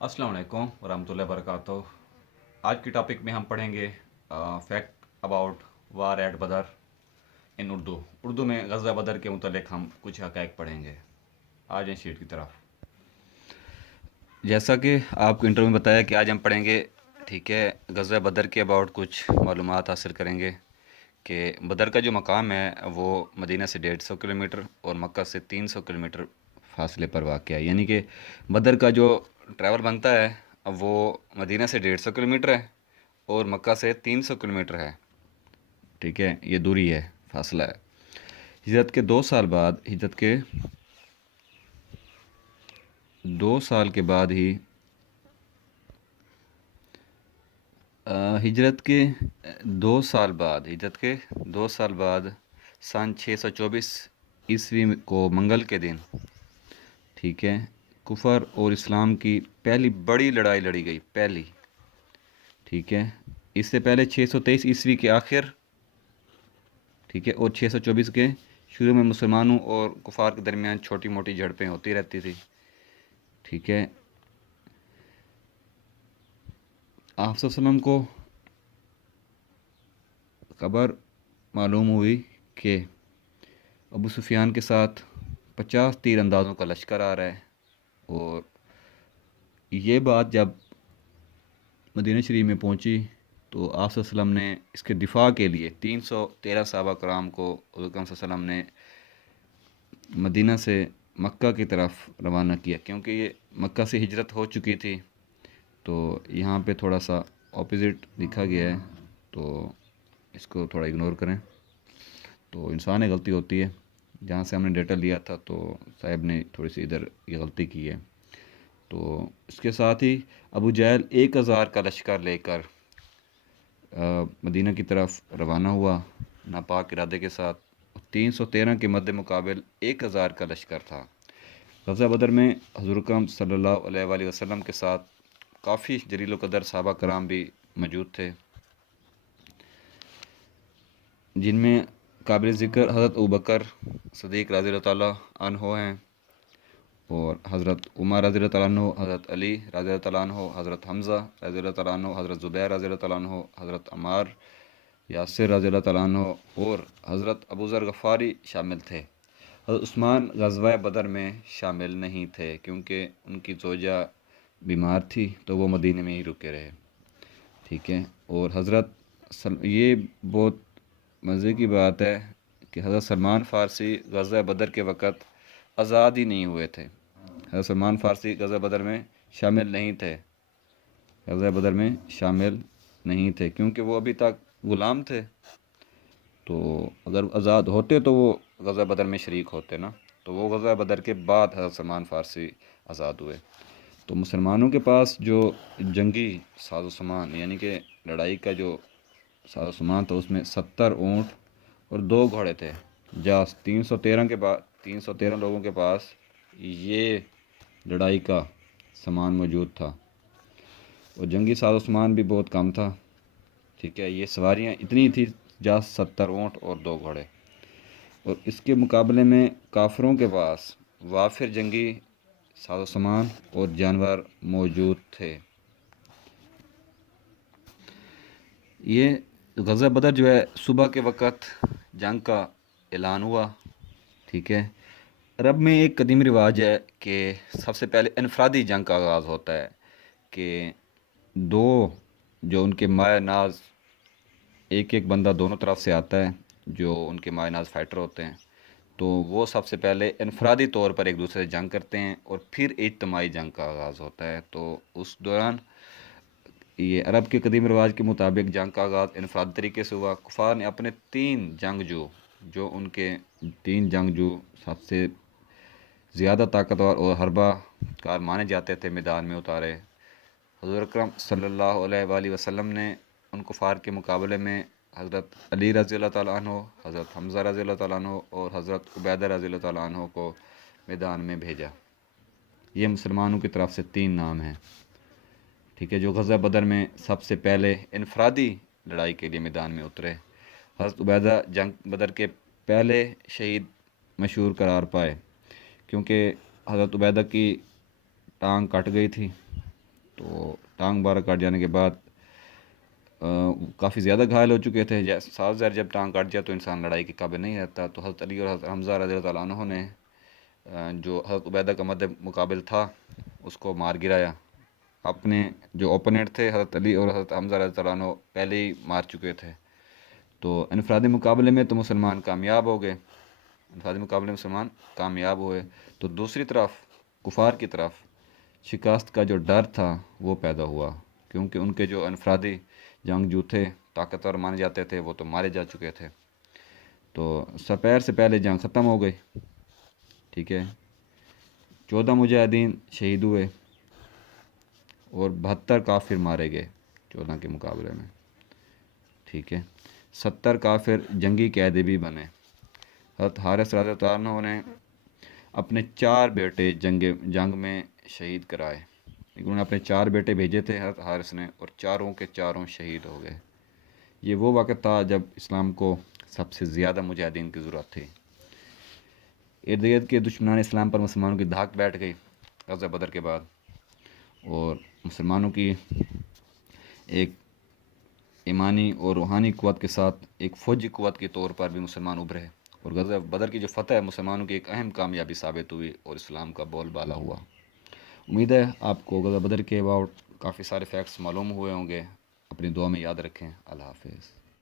अस्सलाम वालेकुम वरहमतुल्लाहि वबरकातुहू। आज की टॉपिक में हम पढ़ेंगे फैक्ट अबाउट वार एट बदर इन उर्दू। उर्दू में गज़वा बदर के मुतल्लिक़ हम कुछ हक़ाइक़ पढ़ेंगे। आ जाएं शीट की तरफ। जैसा कि आपको इंटरव्यू में बताया कि आज हम पढ़ेंगे, ठीक है, गज़वा बदर के अबाउट कुछ मालूमात हासिल करेंगे कि बदर का जो मकाम है वो मदीना से 150 किलोमीटर और मक्का से 300 किलोमीटर फासले पर वाक़ है। यानी कि बदर का जो ट्रैवल बनता है अब वो मदीना से 150 किलोमीटर है और मक्का से 300 किलोमीटर है। ठीक है, ये दूरी है, फासला है। हिजरत के 2 साल बाद, हिजरत के 2 साल के बाद ही हिजरत के 2 साल बाद, हिजरत के 2 साल बाद सन 624 ईस्वी को मंगल के दिन, ठीक है, कुफर और इस्लाम की पहली बड़ी लड़ाई लड़ी गई, पहली। ठीक है, इससे पहले 623 ईस्वी के आखिर, ठीक है, और 624 के शुरू में मुसलमानों और कुफार के दरमियान छोटी मोटी झड़पें होती रहती थी। ठीक है, आप वसल्लम को खबर मालूम हुई कि अबू सुफियान के साथ 50 तीर अंदाज़ों का लश्कर आ रहा है, और ये बात जब मदीना शरीफ में पहुंची तो आप वसल्लम ने इसके दिफा के लिए 313 सहाबा कराम को हुज़ूर अकरम सल्लल्लाहु अलैहि वसल्लम ने मदीना से मक्का की तरफ रवाना किया, क्योंकि ये मक्का से हिजरत हो चुकी थी। तो यहाँ पे थोड़ा सा ऑपोजिट लिखा गया है, तो इसको थोड़ा इग्नोर करें। तो इंसान गलती होती है, जहाँ से हमने डेटा लिया था तो साहब ने थोड़ी सी इधर ये गलती की है। तो इसके साथ ही अबू जहल 1000 का लश्कर लेकर मदीना की तरफ रवाना हुआ नापाक इरादे के साथ। 313 के मद्दे मुकाबिल 1000 का लश्कर था। ग़ज़वा बदर में हुज़ूर अकरम सल्लल्लाहु अलैहि वसल्लम के साथ काफ़ी जलील क़दर सहाबा कराम भी मौजूद थे, जिनमें काबिल ज़िक्र हज़रत अबू बकर सिद्दीक़ रज़ियल्लाहु ताला अन्हु हैं, और हज़रत उमर रज़ियल्लाहु ताला अन्हु, हज़रत अली रज़ियल्लाहु ताला अन्हु, हज़रत हमज़ा रज़ियल्लाहु ताला अन्हु, हज़रत ज़ुबैर रज़ियल्लाहु ताला अन्हु, हज़रत अम्मार यासिर रज़ियल्लाहु ताला अन्हु और हज़रत अबू ज़र गफ़ारी शामिल थे। हज़रत उस्मान ग़ज़वा बदर में शामिल नहीं थे, क्योंकि उनकी ज़ौजा बीमार थी तो वो मदीने में ही रुके रहे। ठीक है, और ये बहुत मज़े की बात है कि हज़रत सलमान फ़ारसी ग़ज़वा बदर के वक़्त आज़ाद ही नहीं हुए थे। हज़रत सलमान फ़ारसी ग़ज़वा बदर में शामिल नहीं थे, ग़ज़वा बदर में शामिल नहीं थे, क्योंकि वो अभी तक ग़ुलाम थे। तो अगर आज़ाद होते तो वो ग़ज़वा बदर में शरीक होते ना। तो वो ग़ज़वा बदर के बाद हज़रत सलमान फ़ारसी आज़ाद हुए। तो मुसलमानों के पास जो जंगी साज़ो सामान, यानी कि लड़ाई का जो साज़ो सामान था, उसमें 70 ऊँट और 2 घोड़े थे। जहाँ 313 के बाद 313 लोगों के पास ये लड़ाई का सामान मौजूद था, और जंगी साज़ो सामान भी बहुत कम था। ठीक है, ये सवारियाँ इतनी थी, जहाँ 70 ऊँट और 2 घोड़े, और इसके मुकाबले में काफिरों के पास वाफिर जंगी साज़ो सामान और जानवर मौजूद थे। ये ग़ज़वा बदर जो है, सुबह के वक़्त जंग का ऐलान हुआ। ठीक है, अरब में एक कदीम रिवाज है कि सबसे पहले इनफरादी जंग का आगाज़ होता है, कि दो जो उनके माए नाज, एक एक बंदा दोनों तरफ से आता है जो उनके माए नाज फाइटर होते हैं, तो वो सबसे पहले इनफरादी तौर पर एक दूसरे से जंग करते हैं और फिर इज्तिमाई जंग का आगाज़ होता है। तो उस दौरान ये अरब के कदीम रिवाज के मुताबिक जंग का आगाज़ इनफरादी तरीके से हुआ। कुफार ने अपने 3 जंगजू, जो उनके 3 जंगजू सबसे ज़्यादा ताकतवर और हरबा कार माने जाते थे, मैदान में उतारे। हुज़ूर अकरम सल्लल्लाहु अलैहि वसल्लम ने उन कुफार के मुकाबले में हज़रत अली रज़ियल्लाहु ताला अन्हु, हज़रत हमज़ा रज़ियल्लाहु ताला अन्हु और हज़रत उबैदा रज़ियल्लाहु ताला अन्हु को मैदान में भेजा। ये मुसलमानों की तरफ से 3 नाम हैं। ठीक है, जो ग़ज़वा बदर में सबसे पहले इनफरादी लड़ाई के लिए मैदान में उतरे। हज़रत उबैदा जंग बदर के पहले शहीद मशहूर करार पाए, क्योंकि हज़रत उबैदा की टांग कट गई थी। تو ٹانگ بارہ کاٹ جانے کے بعد کافی زیادہ گھائل ہو چکے تھے. صاف ظاہر جب ٹانگ کاٹ جائے تو انسان لڑائی کے قابل نہیں رہتا. تو حضرت علی اور حضرت حمزہ رضی اللہ تعالیٰ عنہ نے جو حضرت عبیدہ کا مد مقابل تھا اس کو مار گرایا. اپنے جو اوپوننٹ تھے حضرت علی اور حضرت حمزہ رضی اللہ عنہ پہلے ہی مار چکے تھے. تو انفرادی مقابلے میں تو مسلمان کامیاب ہو گئے، انفرادی مقابلے میں مسلمان کامیاب ہوئے. تو دوسری طرف کفار کی طرف شکست کا جو ڈر تھا وہ پیدا ہوا، کیونکہ ان کے جو انفرادی جنگجو تھے طاقتور مانے جاتے تھے وہ تو مارے جا چکے تھے. تو سپیر سے پہلے جنگ ختم ہو گئی. ٹھیک ہے، 14 مجاہدین شہید ہوئے اور 72 کافر مارے گئے 14 کے مقابلے میں. ٹھیک ہے، 70 کافر جنگی قیدی بھی بنے. حضرت حارث رضی اللہ عنہ نے اپنے 4 بیٹے جنگ میں شہید کرائے. انہوں نے اپنے 4 بیٹے بھیجے تھے حضرت حارث نے، اور چاروں کے چاروں شہید ہو گئے. یہ وہ وقت تھا جب اسلام کو سب سے زیادہ مجاہدین کی ضرورت تھی. ارد گرد کے دشمنان اسلام پر مسلمانوں کی دھاک بیٹھ گئی غزوہ بدر کے بعد، اور مسلمانوں کی ایک ایمانی اور روحانی قوت کے ساتھ ایک فوجی قوت کے طور پر بھی مسلمان ابھرے. اور غزوہ بدر کی جو فتح ہے مسلمانوں کی ایک اہم کامیابی ثابت ہوئی اور اسلام کا بول بالا ہوا. امید ہے آپ کو غزوہ بدر کے اباؤٹ کافی سارے فیکٹس معلوم ہوئے ہوں گے. اپنی دعا میں یاد رکھیں. اللہ حافظ.